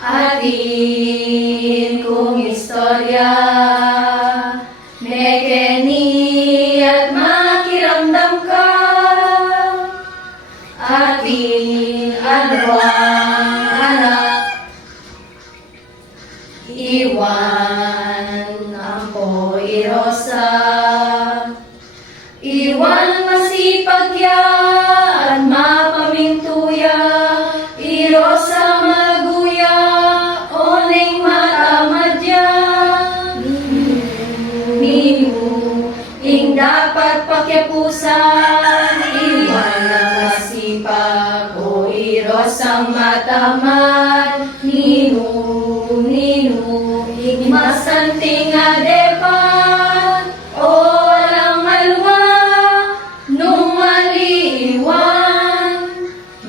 Atin kong istorya, mekeni at makiramdam ka. Ating alawang anak, iwan ang poirosa. Iwan masipag ya at mapamintuya, irosa maguya, oneng matamadya. Ninu, ing dapat pakyapusan, iwan ang masipag o irosang matamad. Ninu, ing masanting adepan, o walang alwa, nung maliiwan.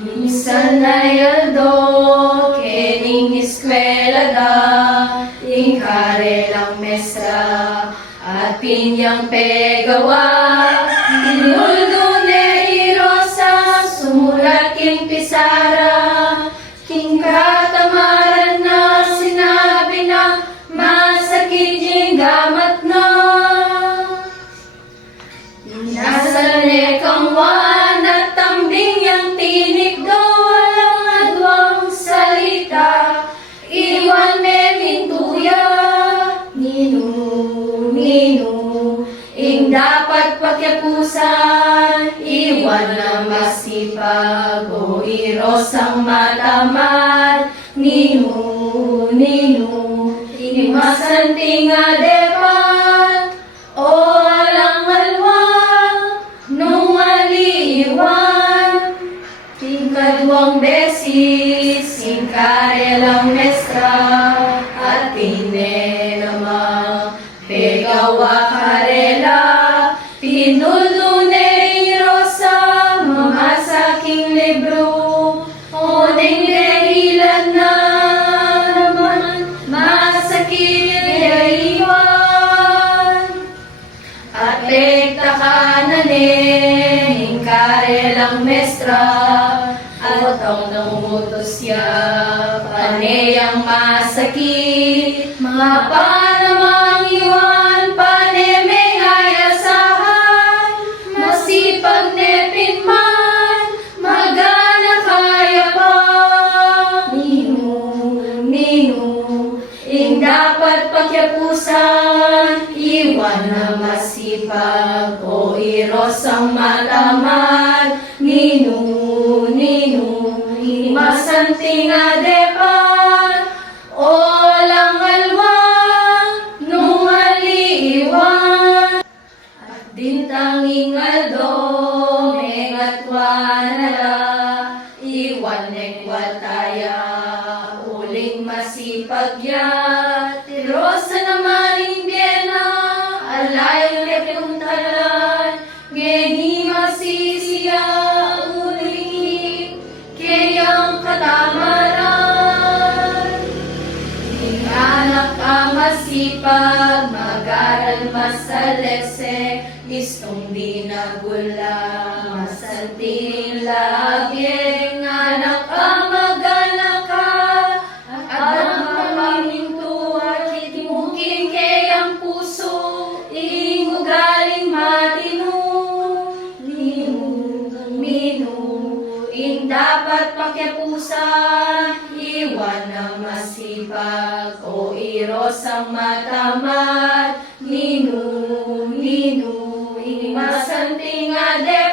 Minsan ay aldo, kening eskwela da, ing karelang mesra, at pinyang pegawa. Inuldo ne irosa, sumulat king pisara, king katamaran na sinabi na masakit yung gamat na. Nasa nekang wan at tambing yang tinik do, walang adwang salita, iwan me mintuya. Ninu, ing dapat pakyapusan, iwan na masipag o irosang matamad. Ninu, ing masanting adepan, o walang alwa, nung maliiwan. Ikadwang beses, ing karelang mestra, at pinenama, pegawa karela, pinuldo ne irosa, mamasaking libro, oneng dehilan na naman, masakit iwan. At lekta ka na ning karelang mestra, at ang nangutos siya, paneyang masakit, mga panamang iwan, panemeng ay asahan, masipag nepin man, magana kaya pa. Ninu, ing dapat pakyapusan, iwan na masipag o irosang matamad. Ninu, ing masanting adepan, o walang alwa, nung maliiwan. At dintanging aldo, mengatwa nala, iwan nagwataya, uling masipag ya. Tirosa naman ing Biena, alay lepong talan, geni masisiya, uling kayang katamaran. Ing anak ka masipag, mag-aral masalese, istong di nagula, masanting lagi. Anak ka mag-anak ka, at mapamintuwa, kitimukin kayang puso, ing ugaling matino. Ninu, ing dapat pakyapusan, iwan na masipag o irosang matamad. Ninu, ing masanting adepan,